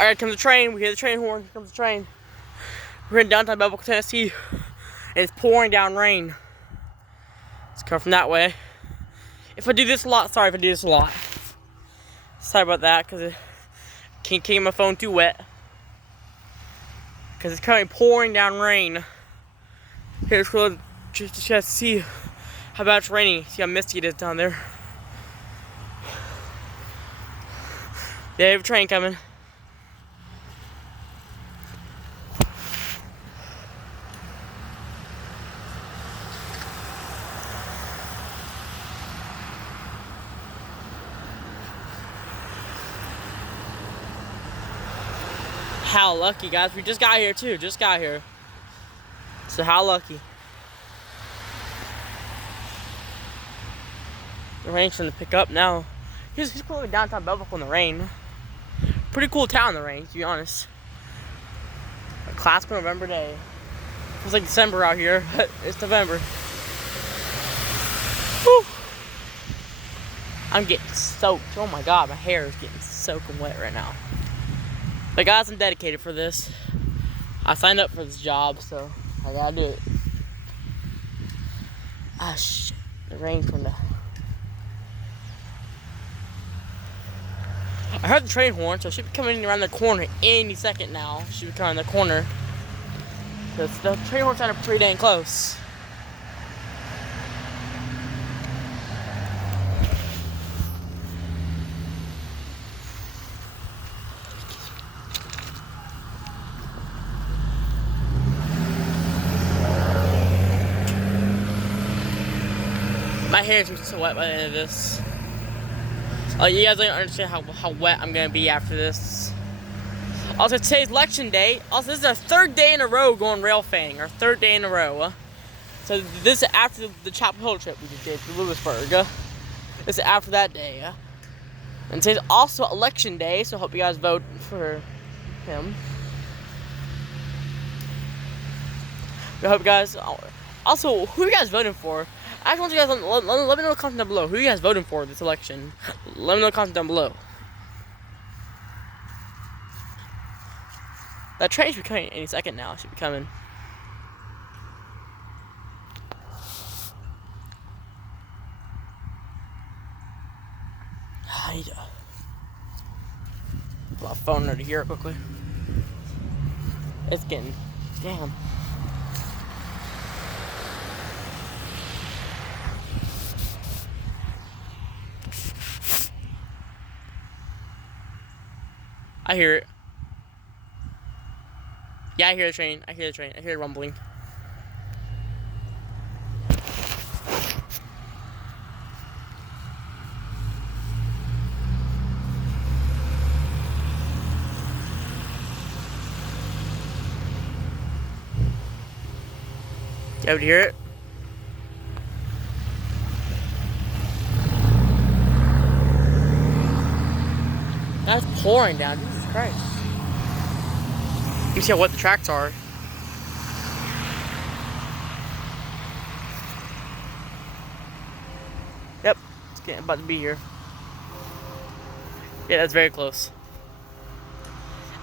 Alright, comes the train. We hear the train horn. Here comes the train. We're in downtown Belleville, Tennessee. And it's pouring down rain. It's coming from that way. If I do this a lot, sorry if I do this a lot. Sorry about that, because it can't keep my phone too wet. Because it's coming pouring down rain. Here's cool just to see how bad it's raining. See how misty it is down there. They have a train coming. How lucky, guys. We just got here too. Just got here. So how lucky. The rain's starting to pick up now. Here's cool downtown Belleville in the rain. Pretty cool town in the rain, to be honest. A classic November day. Feels like December out here, but it's November. Whew. I'm getting soaked. Oh my god, my hair is getting soaking wet right now. But guys, I'm dedicated for this. I signed up for this job, so I gotta do it. Ah shit, the rain's coming down. I heard the train horn, so it should be coming around the corner any second now. It should be coming around the corner. Because the train horn sounded pretty dang close. My hair is gonna be so wet by the end of this. You guys don't understand how wet I'm gonna be after this. Also, today's election day. Also, this is our third day in a row going rail fanning. Our third day in a row. So this is after the Chapel Hill trip we just did to Lewisburg. This is after that day. And today's also election day, so I hope you guys vote for him. I hope you guys. Also, who are you guys voting for? I just want you guys let me know in the comments down below. Who are you guys voting for this election? Let me know in the comments down below. That train should be coming any second now. It should be coming. I need to put my phone over here quickly. It's getting damn. I hear it. Yeah, I hear the train. I hear the train. I hear it rumbling. You able to hear it? That's pouring down. Jesus Christ. You can see how wet the tracks are. Yep, it's getting about to be here. Yeah, that's very close.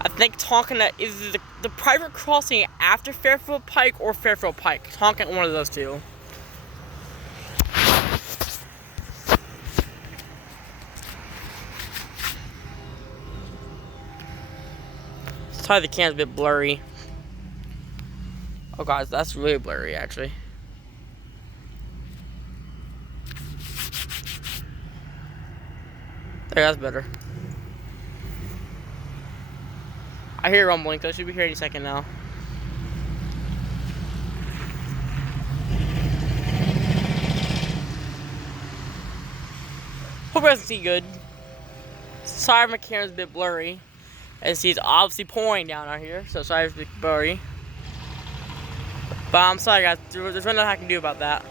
I think Tonkin at either the private crossing after Fairfield Pike or Fairfield Pike. Tonkin, one of those two. Sorry, the cam's a bit blurry. Oh guys, that's really blurry actually. There, that's better. I hear rumbling, so it should be here any second now. Hope you guys can see good. Sorry, my camera's a bit blurry. As it's obviously pouring down out here, so sorry if it's blurry. But I'm sorry guys, there's nothing I can do about that.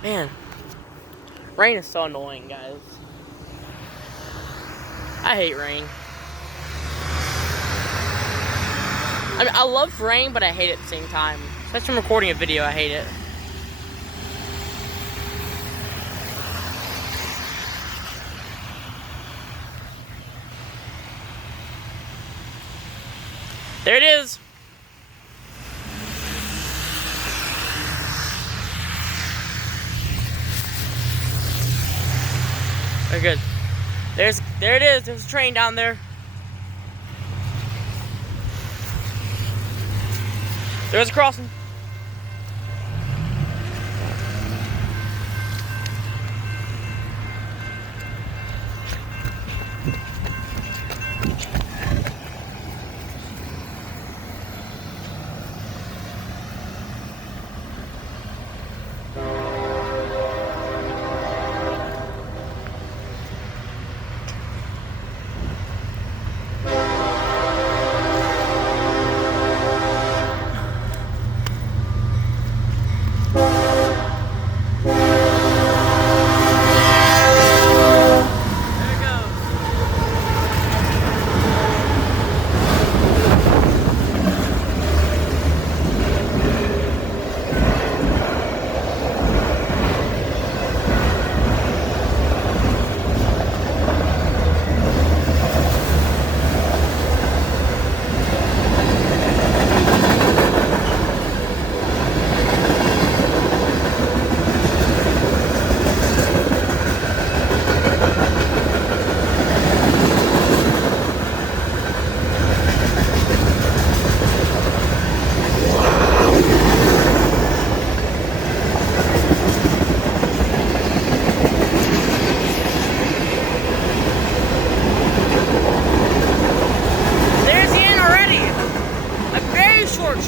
Man, rain is so annoying, guys. I hate rain. I mean, I love rain, but I hate it at the same time. Especially when recording a video, I hate it. There it is. Very good. There it is. There's a train down there. There's a crossing.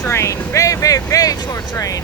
Train. Very, very, very short train.